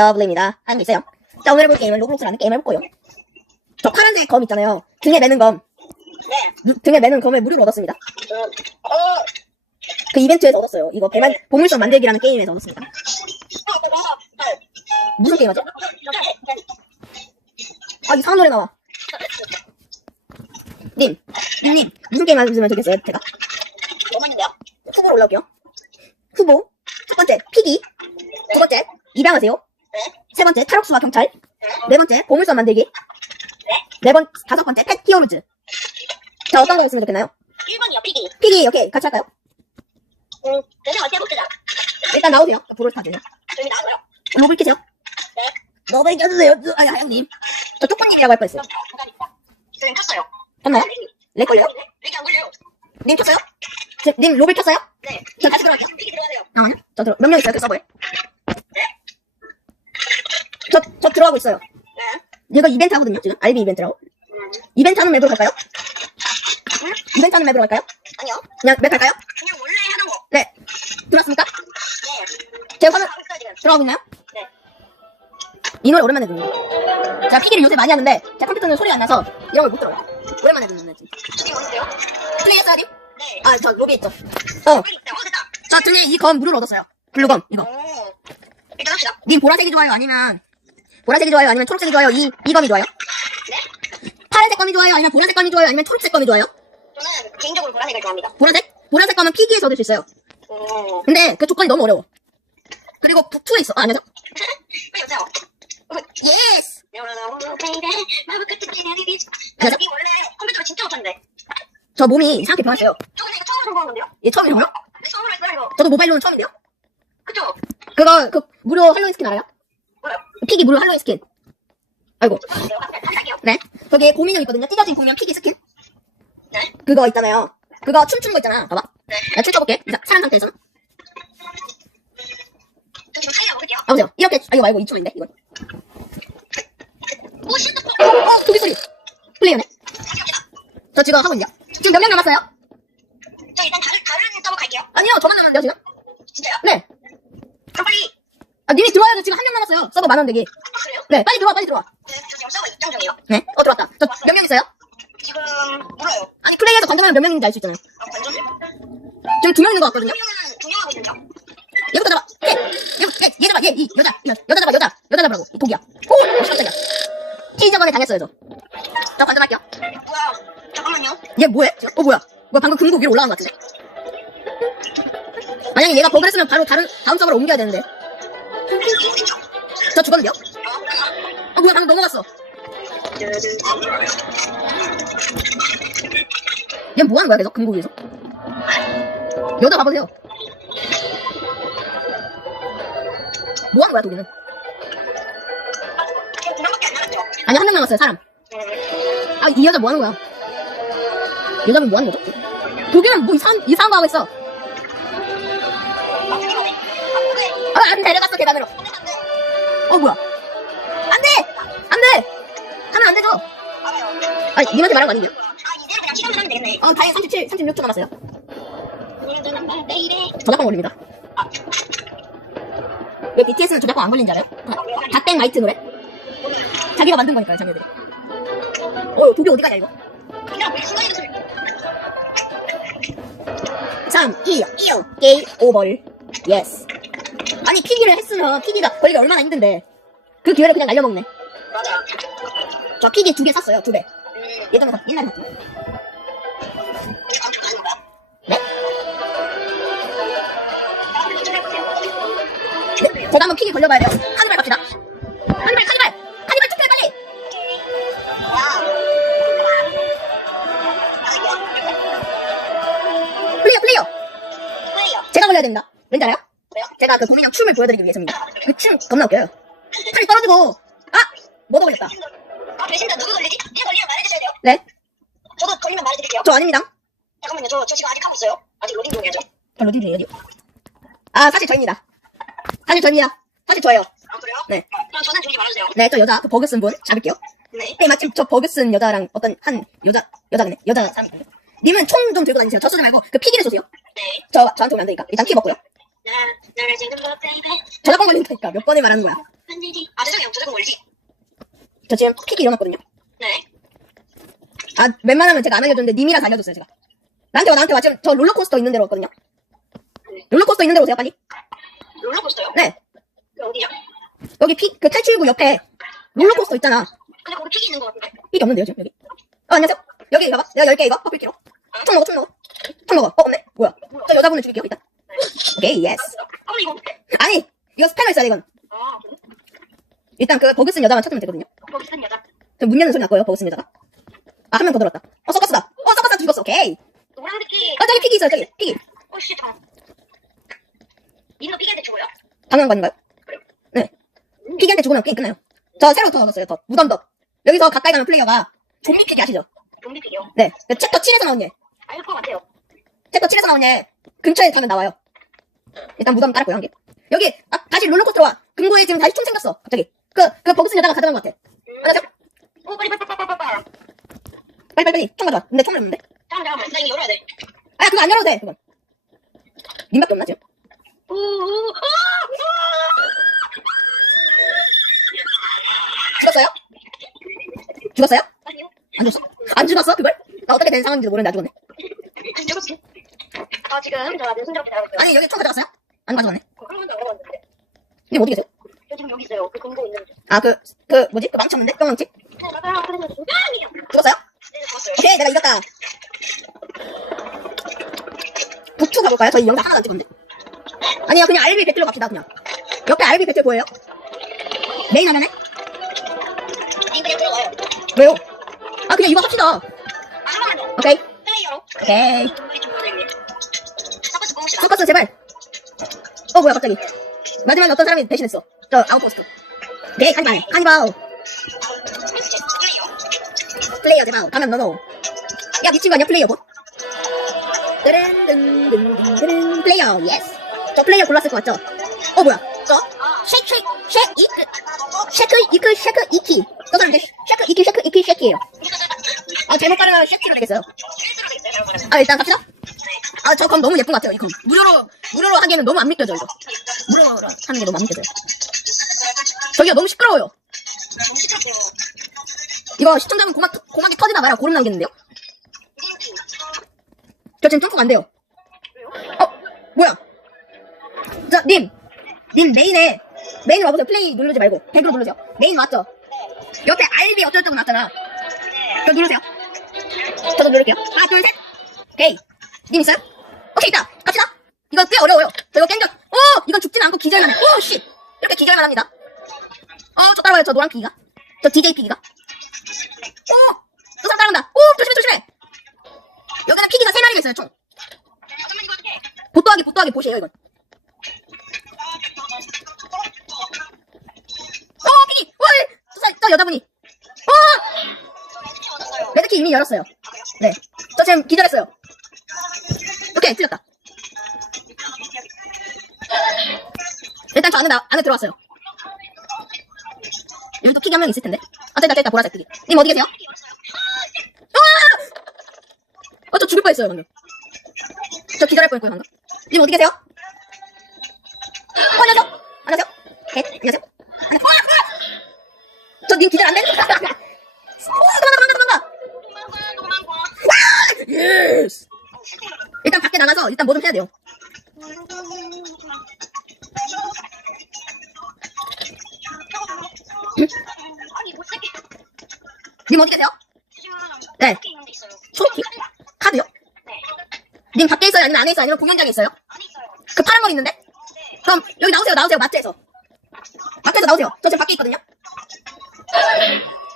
더블입니다. 하는 게 있어요. 자, 오늘 해볼 게임은 로블록스라는 게임을 해볼 거예요. 저 파란색 검 있잖아요. 등에 매는 검. 네. 누- 등에 매는 검을 무료로 얻었습니다. 어, 어, 그 이벤트에서 얻었어요. 이거 배만, 보물섬 만들기라는 게임에서 얻었습니다. 무슨 게임 하죠? 네. 아, 이상한 노래 나와. 님, 님님, 무슨 게임 하시면 좋겠어요, 제가? 있는데요? 후보로 올라올게요. 후보. 첫 번째, 피기. 두 번째, 입양하세요. 네. 세 번째, 탈옥수와 경찰. 네 번째, 보물섬 만들기. 네 번, 다섯 번째, 펫 히어로즈. 자, 어떤 거 있으면 좋겠나요? 1번이요, 피기. 피기, 이렇게 같이 할까요? 음, 대신 어떻게 해볼게요? 일단 나오세요. 불을 타세요. 저희 나와요. 로블 켜세요. 네. 로블 켜주세요. 아, 하영님. 저 쪼꼬님이라고 할 뻔했어요. 잠깐 있다. 저희 켰어요. 켰나요? 렉 걸려요? 이렇게 안 걸려요. 님 켰어요? 저, 님 로블 켰어요? 네. 저 다시 들어갈게요. 피기 들어가세요. 잠깐만요. 저 들어, 몇 명 있어요, 그 서버에? 네. 저, 저 들어가고 있어요. 네. 이거 이벤트 하거든요, 지금. 알비 이벤트라고. 음, 이벤트 하는 맵으로 갈까요? 이벤트 하는 맵으로 갈까요? 아니요. 그냥 맵 갈까요? 그냥 원래 하던 거. 네. 들어왔습니까? 네. 제 화면. 들어가고 있나요? 네. 이 노래 오랜만에 듣는 거. 제가 피기를 요새 많이 하는데, 제 컴퓨터는 소리가 안 나서 이런 걸 못 들어요. 오랜만에 듣는 거지. 저기 오는데요? 플레이 했어요, 님? 네. 아, 저 로비 있죠. 어, 여기 있다. 어, 됐다. 저 등에 이검 무료로 얻었어요. 블루검, 이거. 오. 일단 합시다. 님 보라색이 좋아요? 아니면 보라색이 좋아요? 아니면 초록색이 좋아요? 이, 이 검이 좋아요? 네? 파란색 검이 좋아요? 아니면 보라색 검이 좋아요? 아니면 초록색 검이 좋아요? 저는 개인적으로 보라색을 좋아합니다. 보라색? 보라색 검은 피기에서 얻을 수 있어요. 오. 근데 그 조건이 너무 어려워. 그리고 북투에 있어. 아, 아니죠? 오세요. 예스! 나 저기 원래 컴퓨터 진짜 못하는데. 저 몸이 이상하게 변했어요. 저 근데 이거 처음으로 성공한 건데요? 얘 처음이라고요? 네, 처음으로 했어요, 이거. 저도 모바일로는 처음인데요? 그쵸? 그거, 그, 무료 할로윈 스킨 알아요? 피기 무료 할로윈 스킨. 아이고. 네. 거기에 고민형 있거든요. 찢어진 공룡 피기 스킨. 네? 그거 있잖아요. 그거 춤추는 거 있잖아. 봐봐. 네. 나 춤춰볼게. 사- 사람 상태에서. 저 지금 사이다 먹을게요. 아, 보세요. 이렇게, 아, 이거 말고 2초인데, 이거. 오, 쉣! 어, 도기 소리. 플레이어네. 저 지금 하고 있냐? 지금 몇 명 남았어요? 저 일단 다른, 다른 서버 갈게요. 아니요, 저만 남았는데요, 지금? 진짜요? 네. 그럼 빨리. 아, 님이 들어와야죠. 지금 한 명 남았어요. 서버 만원 되기. 아, 그래요? 네, 빨리 들어와, 빨리 들어와. 네, 저 지금 서버 입장 중이에요. 네. 어, 들어왔다. 저 몇 명 있어요? 지금, 몰라요. 아니, 플레이에서 관전하면 몇 명인지 알 수 있잖아요. 아, 관전? 지금 두 명 있는 것 같거든요? 두 명은, 두명 하고 있는데요? 얘부터 잡아. 얘, 얘, 얘, 얘 잡아. 얘, 이, 여자. 이 여자 잡아, 여자. 여자 잡으라고. 이 독이야. 오! 깜짝이야. 티 저번에 당했어요, 저. 저 관전할게요. 뭐야. 잠깐만요. 얘 뭐해? 지금? 어, 뭐야? 뭐야, 방금 금고 위로 올라간 것 같은데? 만약에 얘가 버그를 했으면 바로 다른, 다음 서버로 옮겨야 되는데. 저 죽었는데요? 어? 어, 뭐야, 방금 넘어갔어. 얘 뭐 하는 거야, 계속? 금고 위에서? 여자 봐보세요. 뭐 하는 거야, 남았죠? 아니, 한 명 남았어요, 사람. 네. 아, 이 여자 뭐 하는 거야? 여자분 뭐 하는 거죠? 독일은 뭐 이상한, 이상한 거 하고 있어. 아, 안 내려갔 어, 계단으로. 어, 뭐야? 안 돼! 안 돼! 하면 안 되죠? 아? 아니, 님한테 말한 거 아니에요? 아, 이대로 그냥 시간만 하면 되겠네. 어, 다행 37, 36초 남았어요. 저작권 걸립니다. 왜 BTS는 저작권 안 걸린 줄 알아요? 닥백 라이트 노래? 자기가 만든 거니까요, 자기들이. 어, 독이 어디 가냐, 이거? 그냥 왜 순간이동 소리. 3, 2, 1, 게임 오버. 예스. 아니, 피기를 했으면 피기가 걸리기 얼마나 힘든데. 그 기회를 그냥 날려먹네. 맞아. 저 피기 두 개 샀어요, 두 배. 음, 예전에 샀, 옛날에 샀죠. 가는 거야? 네? 네, 제가 한번 피기 걸려봐야 돼요. 카니발 갑시다. 카니발, 카니발! 카니발 투표해, 빨리! 플레이어, 플레이어! 제가 걸려야 됩니다. 왠지 알아요? 제가 그 고민형 춤을 보여드리기 위해서입니다. 그 춤 겁나 웃겨요. 팔이 떨어지고, 아! 뭐도 걸렸다. 아, 배신자 누구 걸리지? 얘 걸리면 말해주셔야 돼요. 네? 저도 걸리면 말해드릴게요. 저 아닙니다. 잠깐만요. 저, 저 지금 아직 하고 있어요. 아직 로딩 중이죠. 저 로디를 해야죠. 아, 사실 저입니다. 사실 저입니다. 사실 저예요. 아, 그래요? 네. 그럼 저는 조지 말아주세요. 네, 저 여자, 그 버그 쓴 분 잡을게요. 네. 네, 마침 저 버그 쓴 여자랑 어떤 한 여자, 여자네. 여자 사람이 있거든요. 님은 총 좀 들고 다니세요. 저 쏘지 말고 그 피기를 쏘세요. 네. 저, 저한테 오면 안 되니까. 일단 키 먹고요. 나, 지금. 저작권 걸린다니까. 몇 번을 말하는 거야. 아 죄송해요. 저 조금 멀지. 저 지금 픽이 일어났거든요. 네. 아, 웬만하면 제가 안 알려줬는데 님이라서 알려줬어요, 제가. 나한테 와, 나한테 와. 지금 저 롤러코스터 있는 데로 왔거든요. 롤러코스터 있는 데로 오세요, 빨리. 롤러코스터요? 네. 그 어디냐? 여기 픽, 그 탈출구 옆에 롤러코스터 있잖아. 근데 거기 픽이 있는 것 같은데. 픽이 없는데요, 지금, 여기. 어, 안녕하세요. 여기 이거 봐. 내가 10개 이거 뽑힐게요. 총 먹어, 총 먹어. 총 먹어. 어, 없네. 뭐야. 저 여자분을 죽일게요, 일단. 오케이, 예스. 아 근데 이거 어떡해? 아니, 이거 스패너 있어야 돼, 이건. 아 일단 그 버그 쓴 여자만 찾으면 되거든요. 거기 쓴 여자. 저 문 여는 소리 났고요, 버그 쓴 여자가. 아, 한 명 더 들었다. 어, 서커스다. 어, 서커스 죽었어. 오케이. 노란 새끼. 아, 저기 픽이 있어요, 저기. 픽이. 어씨 참. 니는 픽한테 죽어요? 당연한 거 아닌가요? 네. 픽한테 죽으면 게임 끝나요. 저 새로 더 얻었어요, 더. 무덤 덕. 여기서 가까이 가면 플레이어가 좀비 픽이 아시죠? 좀비 픽이요. 네. 그 챕터 7에서 나온 얘. 알것 같아요. 챕터 7에서 나온 얘. 근처에 가면 나와요. 일단 무덤 깔았고요, 한 개. 여기, 아, 다시 롤러코스터 와. 금고에 지금 다시 총 생겼어. 갑자기. 그, 그 버그슨 여자가 가져간 것 같아. 안녕하세요. 오 빨리 빨리 빨리 빨리 빨리. 빨리, 빨리, 빨리. 총 가져와. 근데 총이 없는데? 잠깐만 잠깐만. 나 이거 열어야 돼. 아, 그거 안 열어도 돼, 그건. 님밖에 없나, 지금? 오오 죽었어요? 죽었어요? 아니요. 안 죽었어? 안 죽었어, 그걸? 나 어떻게 된 상황인지도 모르는데 안 죽었네. 아 있어요. 아니, 여기 총 가져갔어요? 안 가져갔네. 한 번도 안 가봤는데. 님 어디 계세요? 저 지금 여기 있어요. 그 금고 있는 데. 아, 그, 그, 뭐지? 그 망치 없는데? 뿅 망치? 네 맞아요. 그래서 아 죽었어요? 네 죽었어요. 오케이, 내가 이겼다. 북투 가볼까요? 저희 영상 하나도 안 찍었는데. 아니요, 그냥 RB 배틀로 갑시다, 그냥. 옆에 RB 배틀 보여요? 메인 화면에? 님 그냥 들어가요. 왜요? 아, 그냥 이거 합시다. 아. 오케이, 플레이어로. 오케이. 어, 커스 제발. 어 뭐야 갑자기. 마지막에 어떤 사람이 대신했어. 저 아웃포스트. 네 카니발. 카니발. 플레이어 제발 가면 너너. 야 미친 거 아니야 플레이어 뭐 플레이어 예스 저 플레이어 골랐을 것 같죠? 어 뭐야? 저? 쉐이크 쉐이크 쉐이크 이크 쉐이크 이키. 저 사람 이제 쉐이크 이키 쉐이크 이키 쉐이크예요. 아 잘못 따라 쉐이키로 되겠어요? 아 일단 갑시다. 아, 저 검 너무 예쁜 것 같아요, 이 검. 무료로, 무료로 하기에는 너무 안 믿겨져, 이거. 무료로 하는 게 너무 안 믿겨져요. 저기요, 너무 시끄러워요. 이거 시청자분 고막, 고막이 터지다 말아 고름 남겠는데요? 저 지금 점프가 안 돼요. 어, 뭐야? 자, 님. 님 메인에, 메인 와보세요. 플레이 누르지 말고. 백으로 누르세요. 메인 왔죠? 옆에 RB 어쩌고저쩌고 나왔잖아. 저 누르세요. 저도 누를게요. 하나, 둘, 셋. 오케이. 님 있어요? 오케이, 있다. 갑시다. 이거 꽤 어려워요. 저 이거 깽전. 오! 이건 죽진 않고 기절만 해. 오, 씨! 이렇게 기절만 합니다. 어, 저 따라와요. 저 노란 피기가. 저 DJ 피기가. 오! 저 사람 따라온다. 오! 조심해, 조심해! 여기는 피기가 세 마리가 있어요, 총. 보또하기, 보또하기 보시에요, 이건. 어, 피기! 와! 저, 여자분이. 얻었어요? 레드키 이미 열었어요. 네. 저 지금 기절했어요. 오케이, 틀렸다. 일단 저 안에, 나, 안에 들어왔어요. 여기 또 피기 한명 있을 텐데. 아, 됐다, 됐다, 보라색 피기. 님 어디 계세요? 아! 어, 저 죽을 뻔했어요, 방금. 저 기절할 뻔했고요, 방금. 님 어디 계세요? 어, 안녕하세요. 안녕하세요. 네, 안녕하세요. 안녕. 아! 아! 저님 기절 안 되는 어, 도망가, 도망가, 도망가. 도망가 도망가. 예스. 일단 밖에 나가서 일단 뭐 좀 해야 돼요. 아니 못새끼. 님 계세요? 지금 네. 초록이? 카드요? 네. 님 밖에 있어요? 아니면 안에 있어요? 아니면 공연장에 있어요? 그 파란 머리 있는데? 네. 그럼 여기 나오세요, 나오세요, 마트에서. 마트에서 나오세요. 저 지금 밖에 있거든요.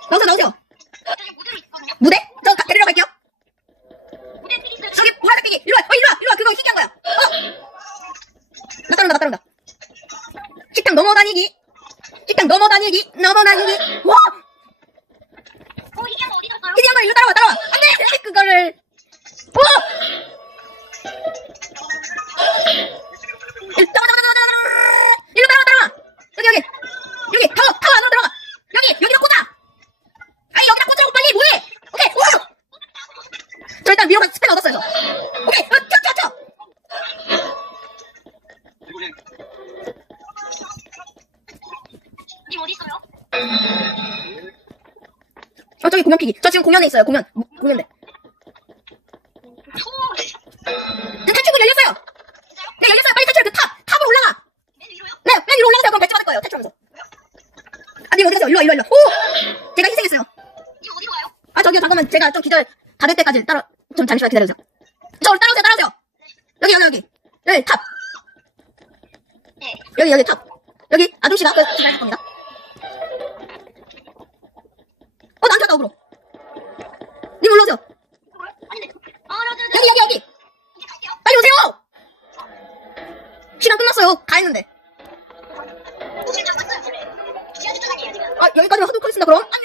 나오세요, 나오세요. 저 지금 무대로 있거든요. 무대? 저 가- 데리러 갈게요. 무대 픽 있어요. 저기 보라색 피기. 일로 와, 어, 일로 와, 일로 와. 그거 희귀한 거야. 어. 나 따라온다, 나 따라온다. 식당 넘어다니기. 식당 넘어다니기. 넘어다니 공연 피기. 저 지금 공연에 있어요, 공연. 뭐, 공연대. 초. 네, 탈출문 열렸어요! 네, 열렸어요! 빨리 탈출해! 그 탑! 탑으로 올라가! 네, 맨 위로 올라가세요. 그럼 백지 받을 거예요, 탈출하면서. 아, 님 어디 가세요? 일로 와, 일로 와, 일로 와. 오! 제가 희생했어요. 님 어디로 가요? 아, 저기요, 잠깐만. 제가 좀 기절 다 될 때까지 따라, 좀 잠시만 기다려주세요. 저를 따라오세요, 따라오세요! 여기, 여기, 여기. 여기, 탑. 네. 여기, 여기, 탑. 여기, 아저씨가 그, 기다릴 겁니다. 했